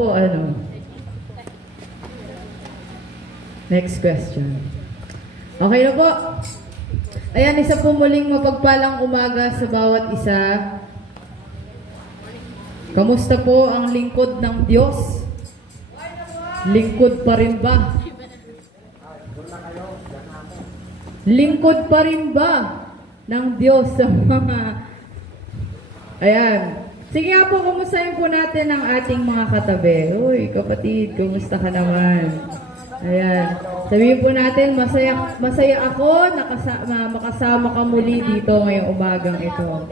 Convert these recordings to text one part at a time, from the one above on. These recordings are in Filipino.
po, next question. Okay na po. Ayan, isa po muling mapagpalang umaga sa bawat isa. Kamusta po ang lingkod ng Diyos? Lingkod pa rin ba? Lingkod pa rin ba ng Diyos sa mga... Ayan. Sige nga po, kumustahin po natin ang ating mga katabi. Uy, kapatid, kumusta ka naman? Ayan. Sabihin po natin, masaya ako makasama ka muli dito ngayong umagang ito.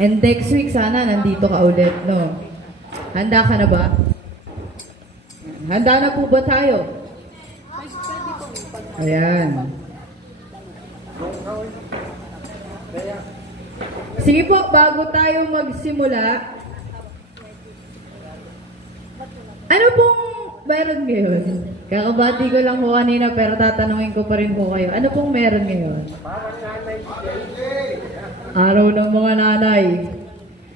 And next week, sana nandito ka ulit, no? Handa ka na ba? Handa na po ba tayo? Ayan. Sige po, bago tayo magsimula, ano pong meron ngayon? Kakabati ko lang po kanina pero tatanungin ko pa rin po kayo. Ano pong meron ngayon? Araw ng mga nanay.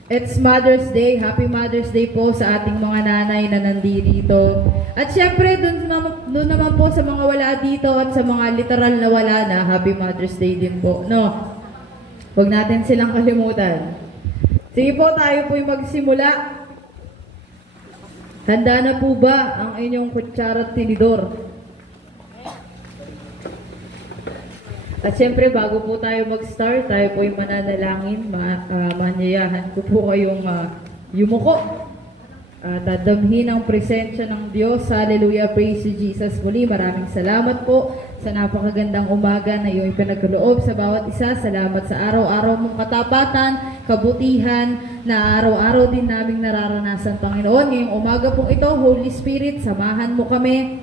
It's Mother's Day. Happy Mother's Day po sa ating mga nanay na nandito. At syempre, dun naman po sa mga wala dito at sa mga literal na wala na, Happy Mother's Day din po. No? Huwag natin silang kalimutan. Sige po, tayo po'y magsimula. Handa na po ba ang inyong kutsara at tinidor? At syempre, bago po tayo mag-start, tayo po'y mananalangin. Manyayahan ko po kayong yumuko. Dadamhin ang presensya ng Diyos. Hallelujah, praise to Jesus. Muli, maraming salamat po sa napakagandang umaga na iyong ipinagkaloob sa bawat isa. Salamat sa araw-araw mong katapatan, kabutihan, na araw-araw din naming nararanasan, Panginoon. Ngayong umaga pong ito, Holy Spirit, samahan mo kami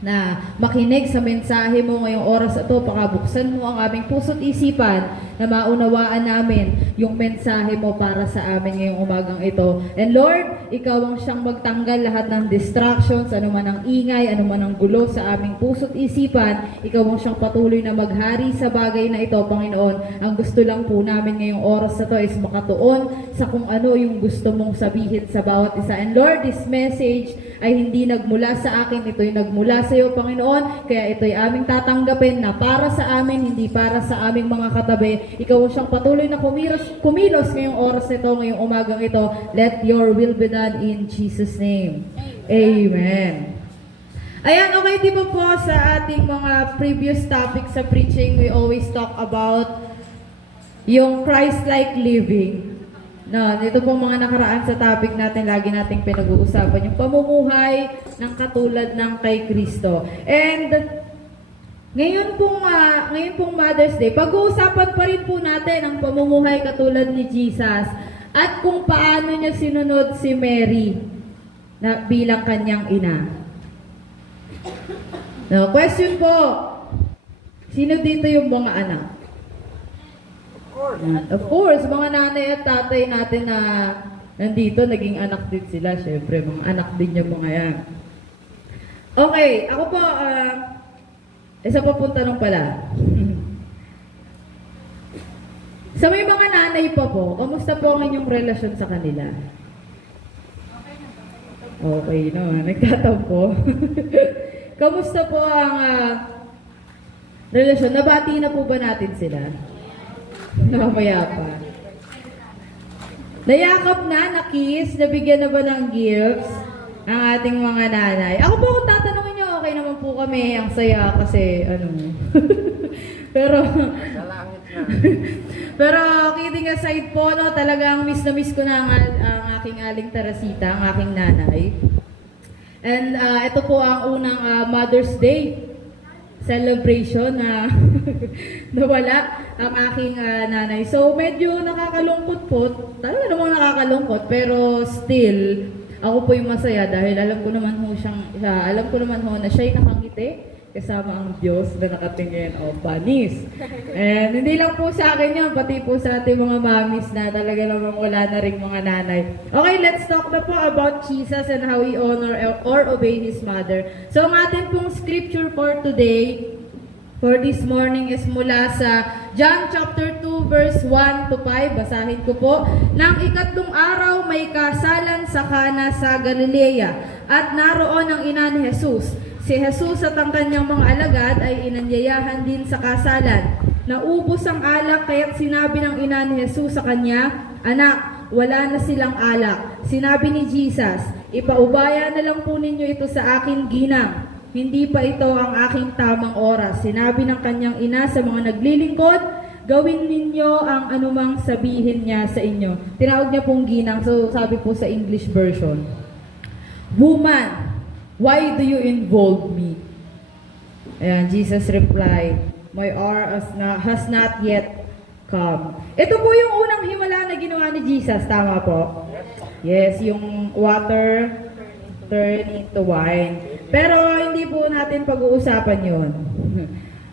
na makinig sa mensahe mo ngayong oras ito. Pakabuksan mo ang aming puso't isipan na maunawaan namin yung mensahe mo para sa amin ngayong umagang ito. And Lord, ikaw ang siyang magtanggal lahat ng distractions, anuman ang ingay, anuman ang gulo sa aming puso't isipan. Ikaw ang siyang patuloy na maghari sa bagay na ito, Panginoon. Ang gusto lang po namin ngayong oras na ito is makatuon sa kung ano yung gusto mong sabihin sa bawat isa. And Lord, this message ay hindi nagmula sa akin, ito'y nagmula sa iyo, Panginoon. Kaya ito'y aming tatanggapin na para sa amin, hindi para sa aming mga katabi. Ikaw ang siyang patuloy na kumilos ngayong oras nito, ngayong umagang ito. Let your will be done in Jesus' name. Amen. Ayan, okay, di ba po sa ating mga previous topics sa preaching, we always talk about yung Christ-like living. No, ito pong mga nakaraan sa topic natin, lagi nating pinag-uusapan yung pamumuhay ng katulad ng kay Kristo. And ngayon pong Mother's Day, pag-uusapan pa rin po natin ang pamumuhay katulad ni Jesus at kung paano niya sinunod si Mary na bilang kanyang ina. No, question po, sino dito yung mga anak? Of course, mga nanay at tatay natin na nandito, naging anak din sila. Siyempre, mga anak din yung mga yan. Okay, ako po, isa pa pong tanong pala. Sa may mga nanay pa po, kamusta po ang inyong relasyon sa kanila? Okay, no, nagtatampo. Kamusta po ang relasyon? Nabati na po ba natin sila? Namamaya pa. Nayakap na, nakiss, nabigyan na ba ng gifts ang ating mga nanay? Ako po kung tatanungin nyo, okay naman po kami, ang saya kasi, pero, pero kidding aside po, no, talagang miss na miss ko na ang aking aling Teresita, ang aking nanay. And ito po ang unang Mother's Day celebration na nawala ang aking nanay. So, medyo nakakalungkot po. Talaga namang nakakalungkot. Pero still, ako po yung masaya dahil alam ko naman ho na siya'y nakangiti kasama ang Diyos na nakatingin o panis. And hindi lang po sa akin yan, pati po sa ating mga mamis na talaga namang wala na rin mga nanay. Okay, let's talk na po about Jesus and how we honor or obey His mother. So, ang ating pong scripture for today, for this morning is mula sa John chapter 2 verse 1 to 5. Basahin ko po. Nang ikatlong araw may kasalan sa Cana sa Galilea, at naroon ang ina ni Jesus. Si Jesus at ang kanyang mga alagad ay inanyayahan din sa kasalan. Naubos ang alak, kaya't sinabi ng ina ni Jesus sa kanya, "Anak, wala na silang alak." Sinabi ni Jesus, "Ipaubaya na lang po ninyo ito sa akin, ginang. Hindi pa ito ang aking tamang oras." Sinabi ng kanyang ina sa mga naglilingkod, "Gawin ninyo ang anumang sabihin niya sa inyo." Tinawag niya pong ginang, so sabi po sa English version, "Woman, why do you involve me?" Ayan, Jesus replied, "My hour has not yet come." Ito po yung unang himala na ginawa ni Jesus, tama po? Yes, yung water turn into wine. Pero hindi po natin pag-uusapan yun.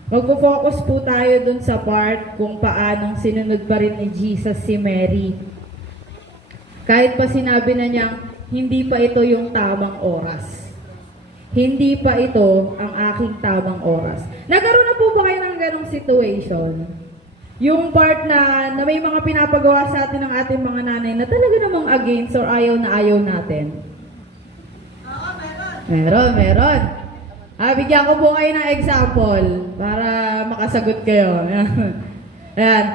Magpo-focus po tayo dun sa part kung paanong sinunod pa rin ni Jesus si Mary. Kahit pa sinabi na niyang, hindi pa ito yung tamang oras. Hindi pa ito ang aking tamang oras. Nagkaroon na po ba kayo ng ganong situation? Yung part na may mga pinapagawa sa atin ng ating mga nanay na talaga namang against or ayaw na ayaw natin. Meron. Bigyan ko po kayo ng example para makasagot kayo. Ayan.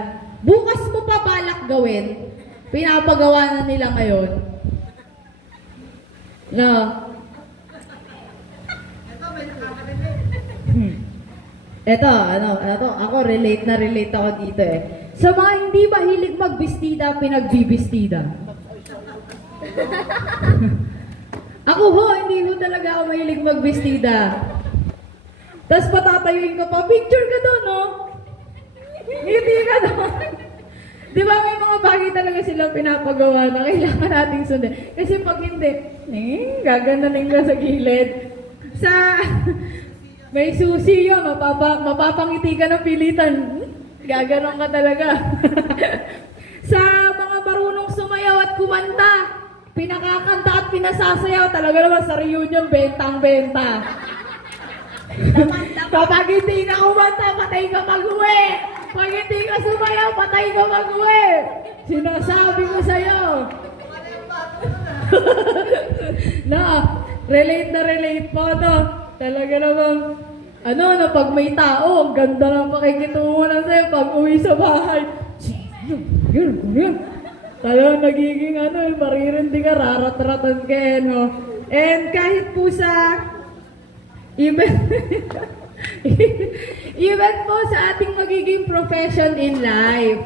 Bukas mo pa balak gawin, pinapagawa na nila ngayon. No. Ito, ako relate ako dito eh. Sa mga hindi mahilig magbistida, pinagbibistida. Ako hindi ho talaga ako mahilig magbistida. Tapos patatayuin ka pa, picture ka doon, no? Ngiti ka doon. Di ba may mga bagay talaga silang pinapagawa na kailangan nating sundin. Kasi pag hindi, gagananin ka sa gilid. May susi yun, mapapangiti ka ng pilitan. Gaganon ka talaga. Sa mga marunong sumayaw at kumanta, pinakakanta at pinasasayaw, talaga naman sa reunion, bentang-benta. Kapag hindi ka kumanta, patay ka mag-uwi. Pag hindi ka sumayaw, patay ka mag-uwi. Sinasabi ko sa'yo. Relate po, no? Talaga naman, pag may tao, ang ganda ng pakikitungo na sa'yo, pag uwi sa bahay, yun. Talagang nagiging maririndi ka, rarat-ratan ka, no? And kahit po sa even po sa ating magiging profession in life,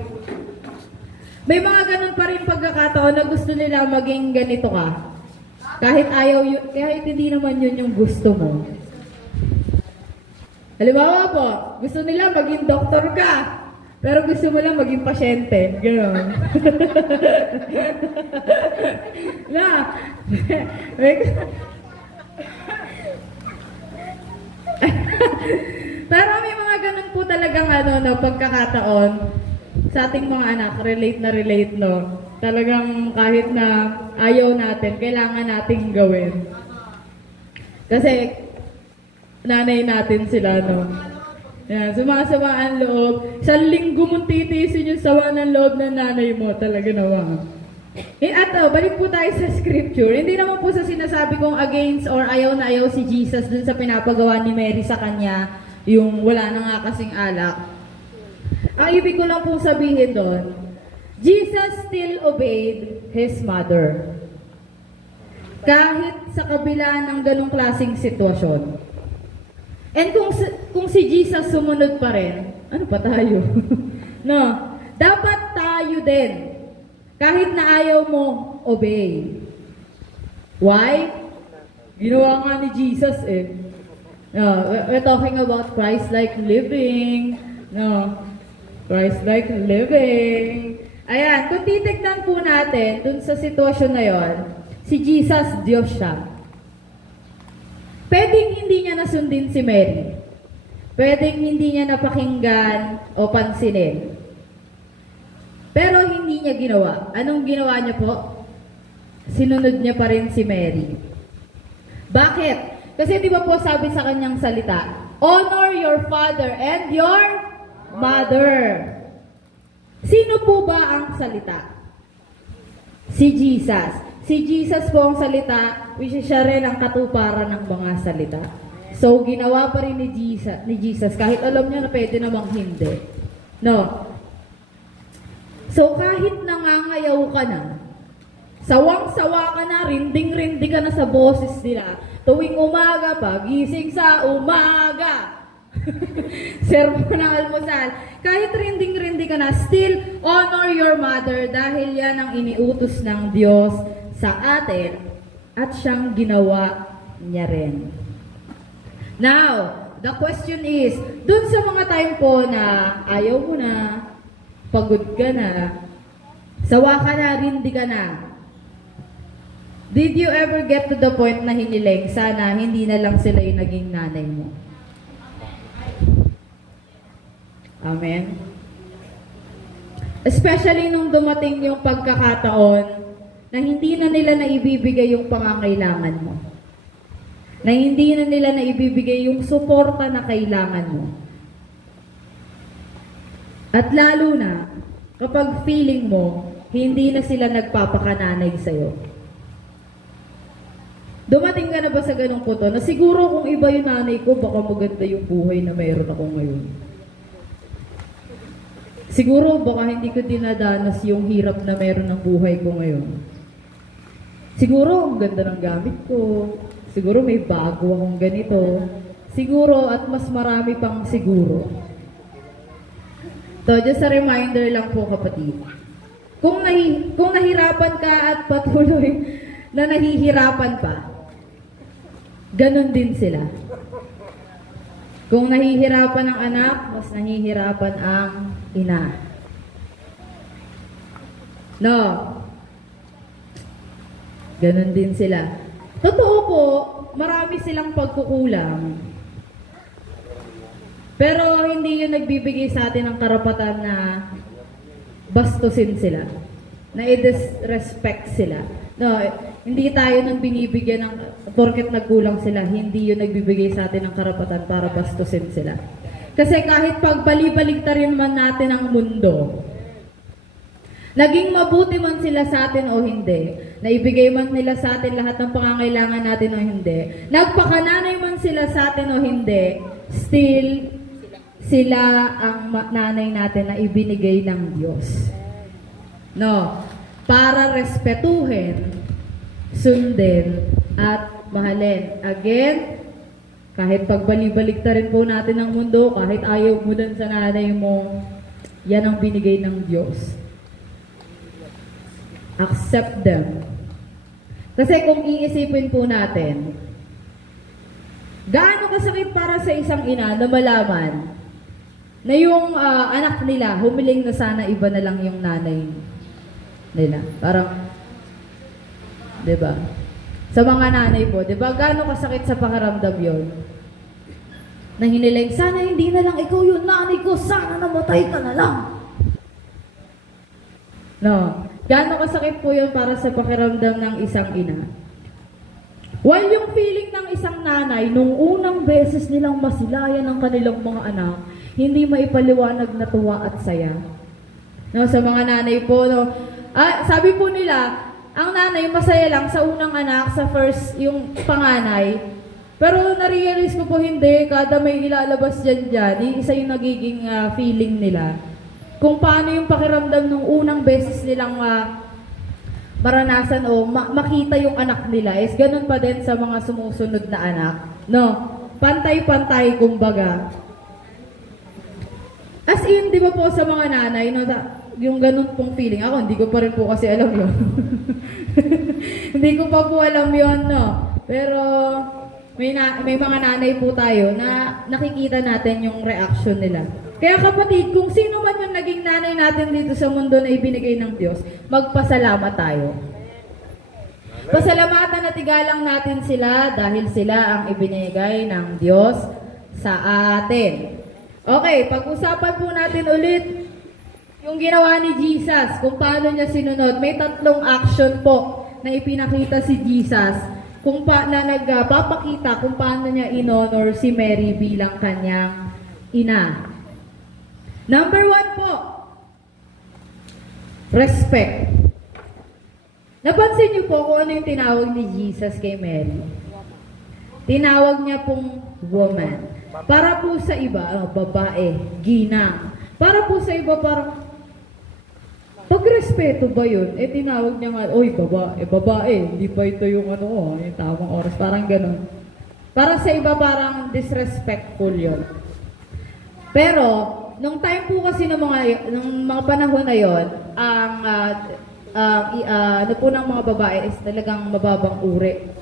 may mga ganun pa rin pagkakataon na gusto nila maging ganito ka. Kahit hindi naman yun yung gusto mo. Halimbawa po, gusto nila maging doktor ka, pero gusto mo lang maging pasyente. Gano'n. Pero may mga ganun po talagang pagkakataon sa ating mga anak, relate, no? Talagang kahit na ayaw natin, kailangan nating gawin. Kasi nanay natin sila, no? Yan, sumasama ang loob. Sa linggo mong titiisin yung sama ng loob ng nanay mo, talaga naman. At balik po tayo sa scripture. Hindi naman po sa sinasabi kong against or ayaw na ayaw si Jesus dun sa pinapagawa ni Mary sa kanya, yung wala na nga kasing alak. Ang ibig ko lang pong sabihin doon, Jesus still obeyed his mother. Kahit sa kabila ng ganong klaseng sitwasyon. And kung si Jesus sumunod pa rin, ano pa tayo? No, dapat tayo din. Kahit na ayaw mo, obey. Why? Ginawa nga ni Jesus eh. No, we're talking about Christ-like living. No, Christ-like living. Ayan, kung titignan po natin dun sa sitwasyon na yon, si Jesus, Diyos siya. Pwedeng hindi niya nasundin si Mary. Pwedeng hindi niya napakinggan o pansinin. Pero hindi niya ginawa. Anong ginawa niya po? Sinunod niya pa rin si Mary. Bakit? Kasi di ba po sabi sa kanyang salita, honor your father and your mother. Sino po ba ang salita? Si Jesus. si Jesus po ang salita, which is siya rin ang katuparan ng mga salita. So, ginawa pa rin ni Jesus kahit alam niya na pwede namang hindi. No? So, kahit nangangayaw ka na, sawang-sawa ka na, rinding-rindi ka na sa boses nila, tuwing umaga pa, gising sa umaga, sermon ng almusal, kahit rinding-rindi ka na, still honor your mother dahil yan ang iniutos ng Diyos sa atin at siyang ginawa niya rin. Now, the question is, dun sa mga time po na ayaw mo na, pagod ka na, sawa ka na, rindi ka na, did you ever get to the point na hiniling, sana hindi na lang sila yung naging nanay mo? Amen? Especially nung dumating yung pagkakataon na hindi na nila naibibigay yung pangangailangan mo. Na hindi na nila naibibigay yung suporta na kailangan mo. At lalo na, kapag feeling mo, hindi na sila nagpapakananay sa'yo. Dumating ka na ba sa ganong punto na siguro kung iba yung nanay ko, baka maganda yung buhay na mayroon ako ngayon. Siguro baka hindi ko dinadanas yung hirap na mayroon ng buhay ko ngayon. Siguro ang ganda ng gamit ko. Siguro may bago akong ganito. Siguro at mas marami pang siguro. So, just a reminder lang po kapatid. Kung nahirapan ka at patuloy na nahihirapan pa, ganon din sila. Kung nahihirapan ang anak, mas nahihirapan ang ina. No. Ganon din sila. Totoo po, marami silang pagkukulang. Pero hindi yun nagbibigay sa atin ng karapatan na bastusin sila. Na i-disrespect sila. No, hindi tayo nang binibigyan ng, porket nagkulang sila, hindi yun nagbibigay sa atin ng karapatan para bastusin sila. Kasi kahit pagbali-baligtarin man natin ang mundo, naging mabuti man sila sa atin o hindi, naibigay man nila sa atin lahat ng pangangailangan natin o hindi, nagpakananay man sila sa atin o hindi, still, sila ang nanay natin na ibinigay ng Diyos. No, para respetuhin, sundin, at mahalin. Again, kahit pagbali-baligtarin po natin ang mundo, kahit ayaw mo dun sa nanay mo, yan ang binigay ng Diyos. Accept them. Kasi kung iisipin po natin, gaano kasakit para sa isang ina na malaman na yung anak nila, humiling na sana iba na lang yung nanay nila. Parang, diba? Sa mga nanay po, diba? Gaano kasakit sa pakiramdam yun? Na hiniling, sana hindi na lang ikaw yung nanay ko, sana namatay ka na lang. No. Gaano kasakit po yun para sa pakiramdam ng isang ina? While yung feeling ng isang nanay, nung unang beses nilang masilayan ng kanilang mga anak, hindi maipaliwanag na tuwa at saya. No, sa mga nanay po, no, sabi po nila, ang nanay masaya lang sa unang anak, sa first, yung panganay. Pero na-realize ko po hindi, kada may ilalabas dyan, isa yung nagiging feeling nila. Kung paano yung pakiramdam nung unang beses nilang maranasan o makita yung anak nila, is ganun pa din sa mga sumusunod na anak. No, pantay-pantay kumbaga. As in, di ba po sa mga nanay, no, yung ganun pong feeling. Ako, hindi ko pa rin po kasi alam yun. Hindi ko pa po alam yun, no. Pero, may mga nanay po tayo na nakikita natin yung reaction nila. Kaya kapatid, kung sino man yung naging nanay natin dito sa mundo na ibinigay ng Diyos, magpasalamat tayo. Pasalamatan at igalang natin sila dahil sila ang ibinigay ng Diyos sa atin. Okay, pag-usapan po natin ulit yung ginawa ni Jesus, kung paano niya sinunod. May 3 action po na ipinakita si Jesus na nagpapakita kung paano niya in-honor si Mary bilang kanyang ina. Number 1 po, respect. Napansin niyo po kung ano yung tinawag ni Jesus kay Mary? Tinawag niya pong woman. Para po sa iba, babae, ginang. Para po sa iba, parang pagrespeto ba yun? Tinawag niya nga, oy, babae, hindi pa ito yung yung tamang oras. Parang ganun. Para sa iba, parang disrespectful yun. Pero, nung time po kasi ng mga panahon na yon, ang po ng mga babae is talagang mababang uri.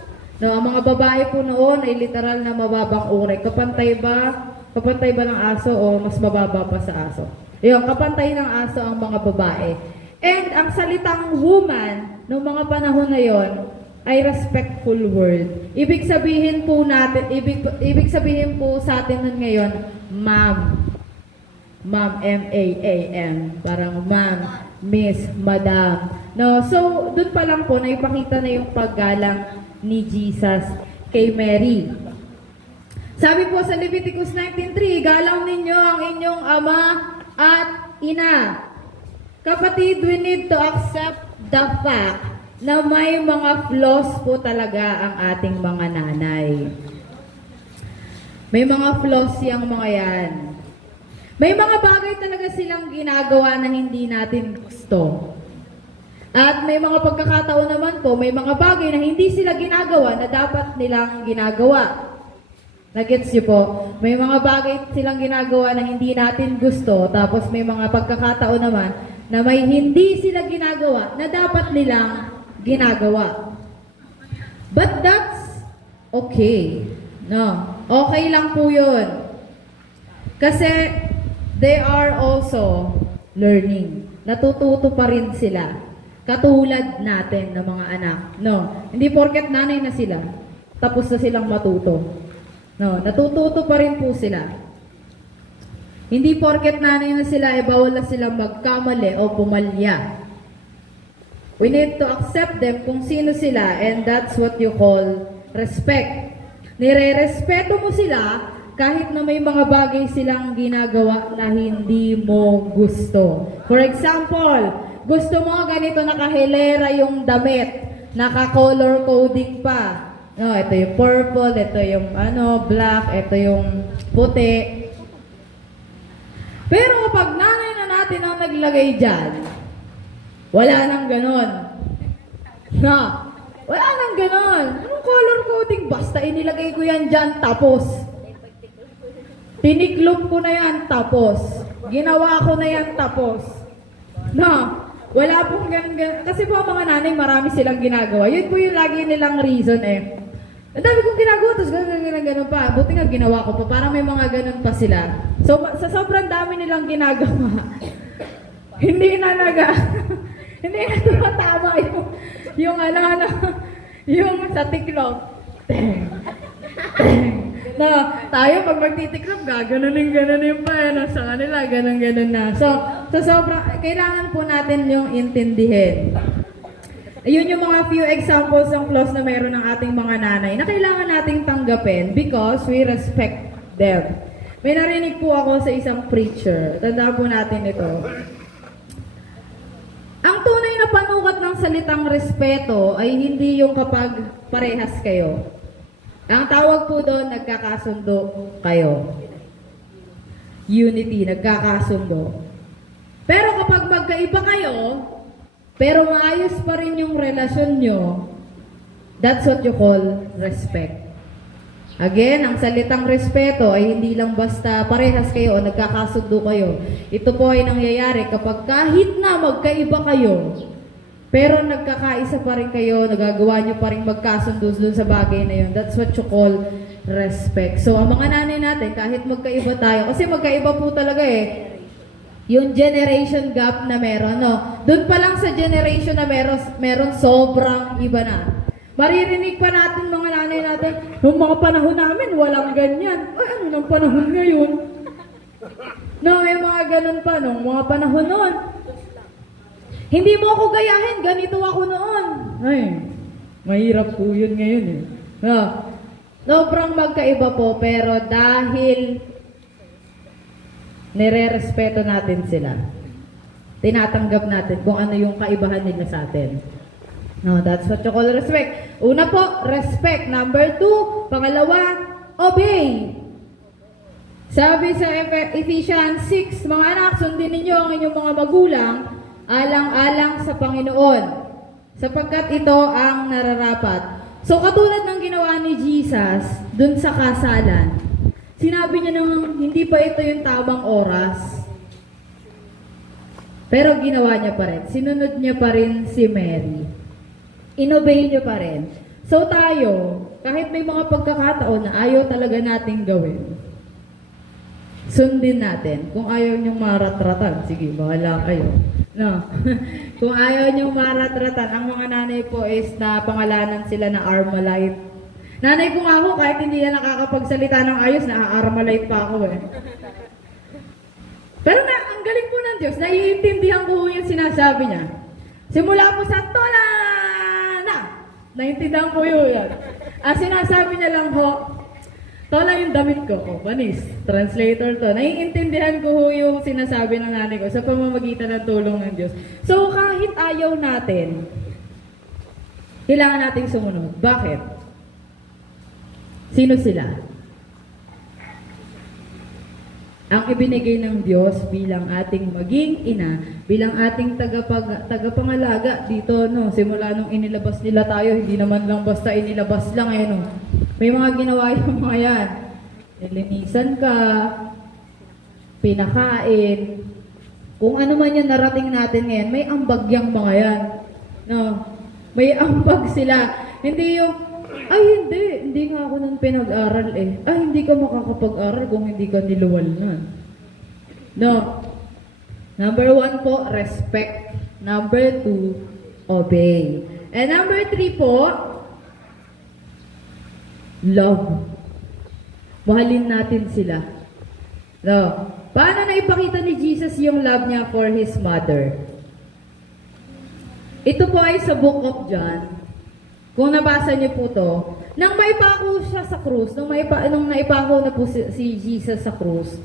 No, ang mga babae po noon ay literal na mababang uri. Kapantay ba ng aso o mas mababa pa sa aso? Yung kapantay ng aso ang mga babae. And ang salitang woman noong mga panahon na yon ay respectful word. Ibig sabihin po sa atin nun ngayon, ma'am. Ma'am, M-A-A-M. Parang ma'am, miss, madam. No, so doon pa lang po naipakita na yung paggalang ni Jesus kay Mary. Sabi po sa Leviticus 19:3, galang ninyo ang inyong ama at ina. Kapatid, we need to accept the fact na may mga flaws po talaga ang ating mga nanay. May mga flaws yung mga yan. May mga bagay talaga silang ginagawa na hindi natin gusto. At may mga pagkakataon naman po, may mga bagay na hindi sila ginagawa na dapat nilang ginagawa. Nagets niyo po? May mga bagay silang ginagawa na hindi natin gusto, tapos may mga pagkakataon naman na may hindi sila ginagawa na dapat nilang ginagawa. But that's okay. No. Okay lang po yun. Kasi they are also learning. Natututo pa rin sila. Katulad natin ng mga anak. No. Hindi porket nanay na sila, tapos na silang matuto. No. Natututo pa rin po sila. Hindi porket nanay na sila, bawal na silang magkamali o pumalya. We need to accept them kung sino sila, and that's what you call respect. Nire-respeto mo sila kahit na may mga bagay silang ginagawa na hindi mo gusto. For example, gusto mo ganito nakahilera yung damit, naka-color coding pa. No, ito yung purple, ito yung black, ito yung puti. Pero kapag nanay na natin ang naglagay dyan, wala nang ganon. Wala nang ganon. Anong color coding? Basta inilagay ko yan dyan, tapos. Tiniklop ko na yan, tapos. Ginawa ko na yan, tapos. Wala pong ganun. Kasi po mga nanay, marami silang ginagawa. Yun po yung lagi nilang reason Ang dami kong ginagawa, tapos ganun pa. Buti nga ginawa ko pa. Parang may mga ganun pa sila. So, sa sobrang dami nilang ginagawa, hindi na hindi na tumatama yung yung sa tiklop. Tayo pag magtitiklop, gaganunin pa sa kanila, ganun na. So sobrang, kailangan po natin yung intindihin. Ayun yung mga few examples ng flaws na mayroon ng ating mga nanay na kailangan nating tanggapin because we respect them. May narinig po ako sa isang preacher. Tandaan po natin ito. Ang tunay na panukat ng salitang respeto ay hindi yung kapag parehas kayo. Ang tawag po doon, nagkakasundo kayo. Unity, nagkakasundo. Pero kapag magkaiba kayo, pero maayos pa rin yung relasyon nyo, that's what you call respect. Again, ang salitang respeto ay hindi lang basta parehas kayo o nagkakasundo kayo. Ito po ay nangyayari kapag kahit na magkaiba kayo, pero nagkakaisa pa rin kayo, nagagawa nyo pa rin magkasundo dun sa bagay na yun. That's what you call respect. So, ang mga nanay natin, kahit magkaiba tayo, kasi magkaiba po talaga yung generation gap na meron, Doon pa lang sa generation na meron sobrang iba na. Maririnig pa natin mga nanay natin, nung mga panahon namin, walang ganyan. Ay, ano ng panahon ngayon? May mga ganun pa, nung mga panahon noon. Hindi mo ako gayahin, ganito ako noon. Ay, mahirap po yun ngayon Sobrang magkaiba po, pero dahil nire-respeto natin sila, tinatanggap natin kung ano yung kaibahan nila sa atin. No, that's what you call respect. Una po, respect. Number 2, pangalawa, obey. Sabi sa Ephesians 6, mga anak, sundin ninyo ang inyong mga magulang alang-alang sa Panginoon, sapagkat ito ang nararapat. So, katulad ng ginawa ni Jesus dun sa kasalan, sinabi niya nang hindi pa ito yung tamang oras. Pero ginawa niya pa rin. Sinunod niya pa rin si Mary. Inobey niya pa rin. So tayo, kahit may mga pagkakataon na ayaw talaga nating gawin, sundin natin. Kung ayaw niyong maratratan, sige, bahala kayo. No. Kung ayaw niyong maratratan, ang mga nanay po is na pangalanan sila na Armalite. Nanay ko nga ako, kahit hindi na nakakapagsalita ng ayos, na-Armalite pa ako eh. Pero ang galing po ng Diyos, naiintindihan ko yung sinasabi niya. Simula po sa tola na, naiintindihan ko yun yan. Ang sinasabi niya lang ho, tola yung damit ko, panis, translator to. Naiintindihan ko yung sinasabi ng nanay ko sa pamamagitan ng tulong ng Diyos. So kahit ayaw natin, kailangan nating sumunod. Bakit? Sino sila? Ang ibinigay ng Diyos bilang ating maging ina, bilang ating tagapangalaga dito, no, simula nung inilabas nila tayo, hindi naman lang basta inilabas lang, no. May mga ginawa yung mga yan. Nilinisan ka, pinakain, kung ano man yung narating natin ngayon, may ambag yung mga yan. No, may ambag sila. Hindi yung, ay hindi nga ako nang pinag-aral eh. Ay, hindi ka makakapag-aral kung hindi ka niluwal nun. No. Number 1 po, respect. Number 2, obey. And number 3 po, love. Mahalin natin sila. No. Paano na ipakita ni Jesus yung love niya for His mother? Ito po ay sa Book of John. Kung nabasa niyo po to, nang maipako siya sa krus, nung naipako na po si Jesus sa krus,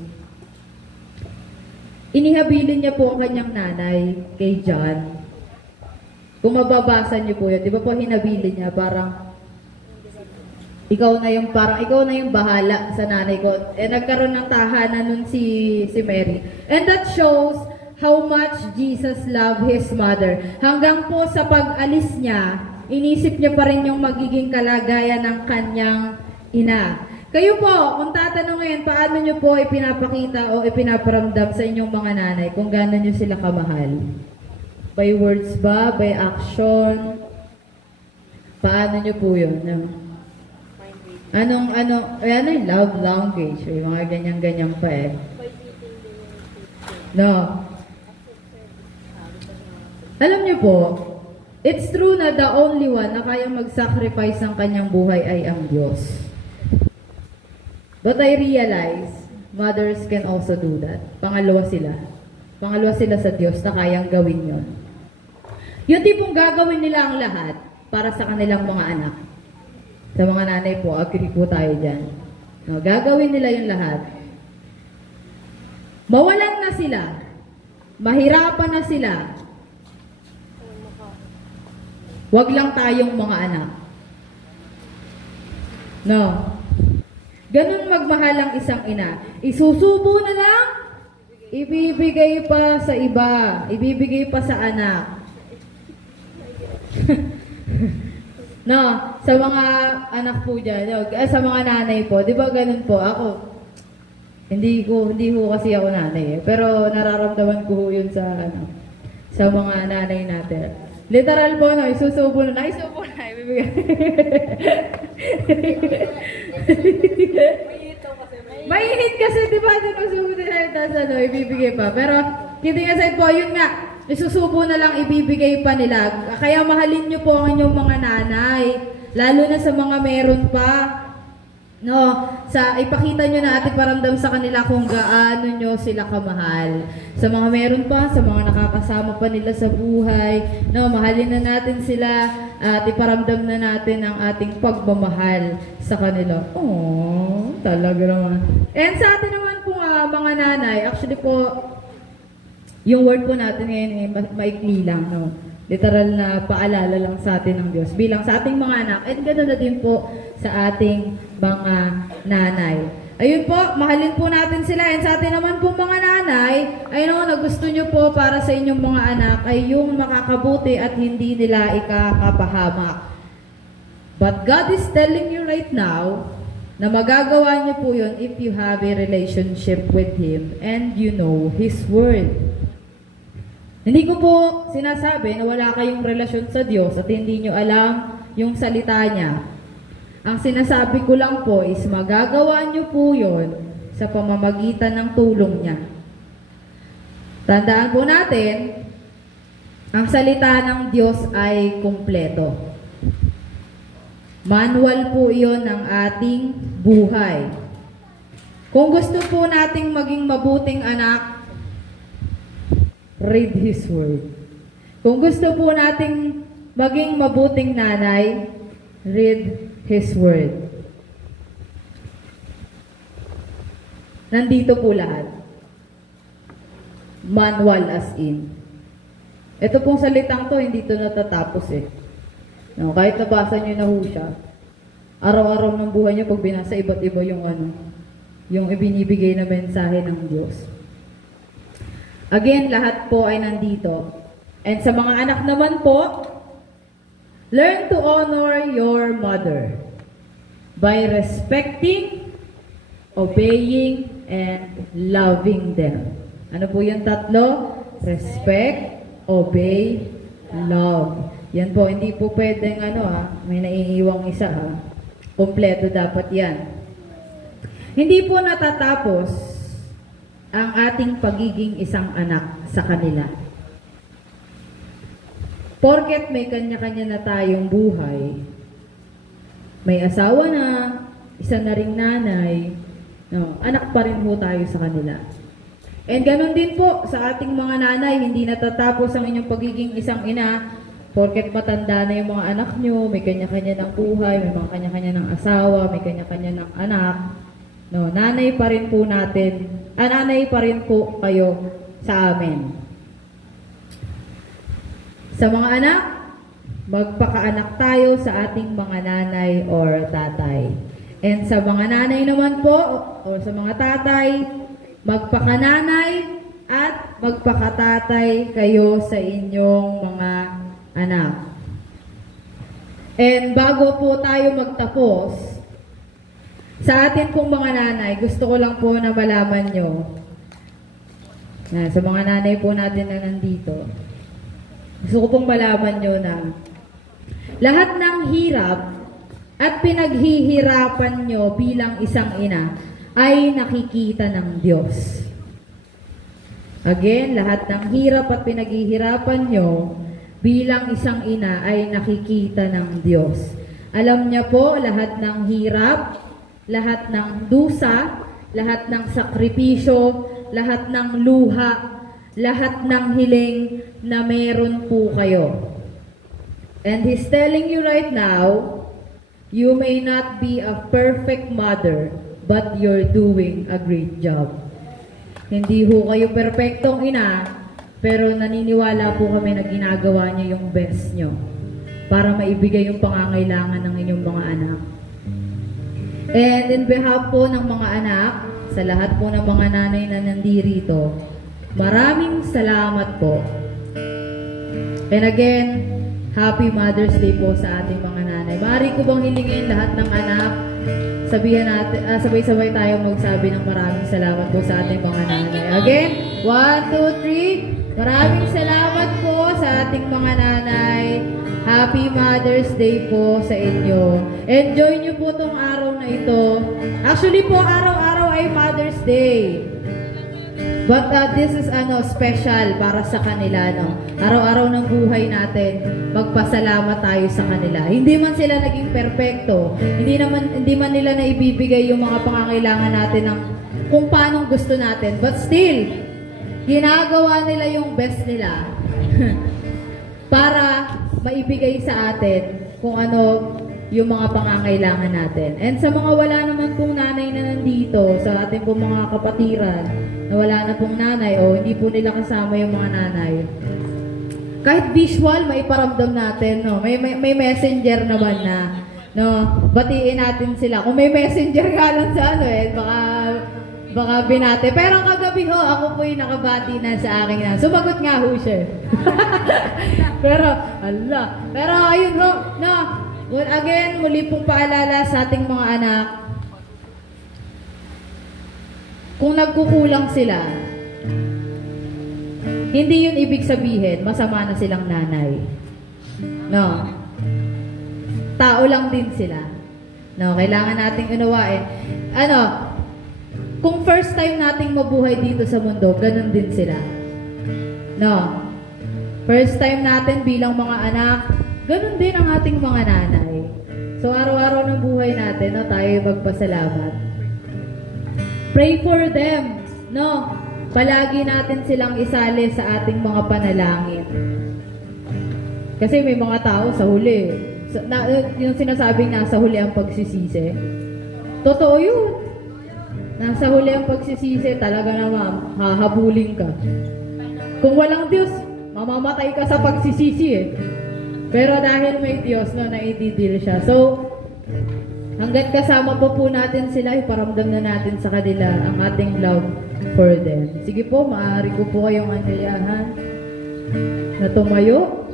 inihabilin niya po ang kanyang nanay kay John. Kung mababasa niyo po yun, di ba po hinabilin niya, parang ikaw na yung bahala sa nanay ko. Eh nagkaroon ng tahanan nun si Mary. And that shows how much Jesus loved His mother. Hanggang po sa pag-alis niya, inisip niya pa rin yung magiging kalagayan ng kanyang ina. Kayo po, kung tatanungin, paano niyo po ipinapakita o ipinaparamdam sa inyong mga nanay kung gaano niyo sila kamahal? By words ba? By action? Paano niyo po yun? Ano yung love language? May mga ganyan-ganyan pa eh. No. Alam niyo po, it's true na the only one na kayang mag-sacrifice ng kanyang buhay ay ang Diyos. But I realize, mothers can also do that. Pangalawa sila. Pangalawa sila sa Diyos na kayang gawin yon. Yung tipong gagawin nila ang lahat para sa kanilang mga anak. Sa mga nanay po, agree po tayo dyan. No, gagawin nila yung lahat. Mawalan na sila. Mahirapan na sila. Wag lang tayong mga anak. No. Ganun magmahal ang isang ina. Isusubo na lang, ibibigay pa sa iba, ibibigay pa sa anak. No, sa mga anak po dyan, sa mga nanay po, di ba ganun po? Ako, hindi ko kasi ako nanay eh. Pero nararamdaman ko yun sa mga nanay natin. Literal po, no, isusubo na, ibibigay. Mainit kasi, di ba, sinusubo na, tapos ibibigay pa. Pero, kidding aside po, yun nga, isusubo na lang, ibibigay pa nila. Kaya mahalin nyo po ang inyong mga nanay, lalo na sa mga meron pa. No, ipakita nyo na at iparamdam sa kanila kung gaano nyo sila kamahal. Sa mga meron pa, sa mga nakakasama pa nila sa buhay, no, mahalin na natin sila at iparamdam na natin ang ating pagmamahal sa kanila. Oh, talaga naman. And sa atin naman po mga nanay, actually po, yung word po natin ngayon ay maikli lang, no. literal na paalala lang sa atin ng Diyos bilang sa ating mga anak, at ganoon na din po sa ating mga nanay. Ayun po, mahalin po natin sila. And sa atin naman po mga nanay, I know na gusto nyo po para sa inyong mga anak ay yung makakabuti at hindi nila ikakapahamak. But God is telling you right now na magagawa nyo po yun if you have a relationship with Him and you know His Word. Hindi ko po sinasabi na wala kayong relasyon sa Diyos at hindi nyo alam yung salita niya. Ang sinasabi ko lang po is magagawa nyo po yun sa pamamagitan ng tulong niya. Tandaan po natin, ang salita ng Diyos ay kumpleto. Manual po iyon ng ating buhay. Kung gusto po nating maging mabuting anak, read His Word. Kung gusto po nating maging mabuting nanay, read His Word. Nandito po lahat. Manual as in. Ito pong salitang to, hindi to natatapos eh. No, kahit nabasa nyo na ho siya, araw-araw ng buhay nyo, pag binasa, iba't iba yung yung ibinibigay na mensahe ng Diyos. Again, lahat po ay nandito. And sa mga anak naman po, learn to honor your mother by respecting, obeying, and loving them. Ano po yung tatlo? Respect, obey, love. Yan po, hindi po pwedeng may naiiwang isa Kompleto dapat yan. Hindi po natatapos ang ating pagiging isang anak sa kanila. Porket may kanya-kanya na tayong buhay, may asawa na, isa na ring nanay, anak pa rin po tayo sa kanila. And ganun din po sa ating mga nanay, hindi natatapos ang inyong pagiging isang ina, porket matanda na yung mga anak nyo, may kanya-kanya ng buhay, may mga kanya-kanya ng asawa, may kanya-kanya ng anak. Nanay pa rin po natin, nanay pa rin po kayo sa amin. Sa mga anak, magpakaanak tayo sa ating mga nanay or tatay. And sa mga nanay naman po, o sa mga tatay, magpakananay at magpakatatay kayo sa inyong mga anak. And bago po tayo magtapos, sa atin pong mga nanay, gusto ko lang po na malaman nyo, sa mga nanay po natin na nandito, gusto ko pong malaman nyo na lahat ng hirap at pinaghihirapan nyo bilang isang ina ay nakikita ng Diyos. Again, lahat ng hirap at pinaghihirapan nyo bilang isang ina ay nakikita ng Diyos. Alam niya po lahat ng hirap, lahat ng dusa, lahat ng sakripisyo, lahat ng luha, lahat ng hiling na meron po kayo. And He's telling you right now, you may not be a perfect mother, but you're doing a great job. Hindi ho kayo perfectong ina, pero naniniwala po kami na ginagawa niyo yung best nyo para maibigay yung pangangailangan ng inyong mga anak. And in behalf po ng mga anak, sa lahat po ng mga nanay na nandirito, maraming salamat po. And again, Happy Mother's Day po sa ating mga nanay. Maaari ko bang hilingin lahat ng anak, sabihan natin, sabay-sabay tayo magsabi ng maraming salamat po sa ating mga nanay. Again, 1, 2, 3. Maraming salamat po sa ating mga nanay. Happy Mother's Day po sa inyo. Enjoy nyo po tong araw na ito. Actually po, araw-araw ay Mother's Day. But this is special para sa kanila. Araw-araw ng buhay natin, magpasalamat tayo sa kanila. Hindi man sila naging perpekto. Hindi man nila na ibibigay yung mga pangangailangan natin ng kung paano gusto natin. But still, ginagawa nila yung best nila para maibigay sa atin kung ano yung mga pangangailangan natin. And sa mga wala naman pong nanay na nandito, sa ating pong mga kapatiran, na wala na pong nanay o hindi po nila kasama yung mga nanay, kahit visual, maiparamdam natin, no? May messenger naman na, no? Batiin natin sila. Kung may messenger nga lang sa ano baka binate. Pero kagabi ho, ako po yung nakabati na sa aking na. Sumagot nga ho siya. Pero ayun ho, no? Well, again, muli pong paalala sa ating mga anak, kung nagkukulang sila, hindi yun ibig sabihin, masama na silang nanay. No. Tao lang din sila. No, kailangan nating unawain. Kung first time nating mabuhay dito sa mundo, ganun din sila. No. First time natin bilang mga anak, ganun din ang ating mga nanay. So, araw-araw ng buhay natin, no, tayo magpasalamat. Pray for them. No. Palagi natin silang isali sa ating mga panalangin. Kasi may mga tao sa huli. Yung sinasabing nasa huli ang pagsisisi. Totoo yun. Nasa huli ang pagsisisi, talaga naman, hahabulin ka. Kung walang Diyos, mamamatay ka sa pagsisisi eh. Pero dahil may Diyos, no, naididil siya. So, hanggat kasama po natin sila, iparamdam na natin sa kanila ang ating love for them. Sige po, maaari ko po kayong anyayahan na tumayo.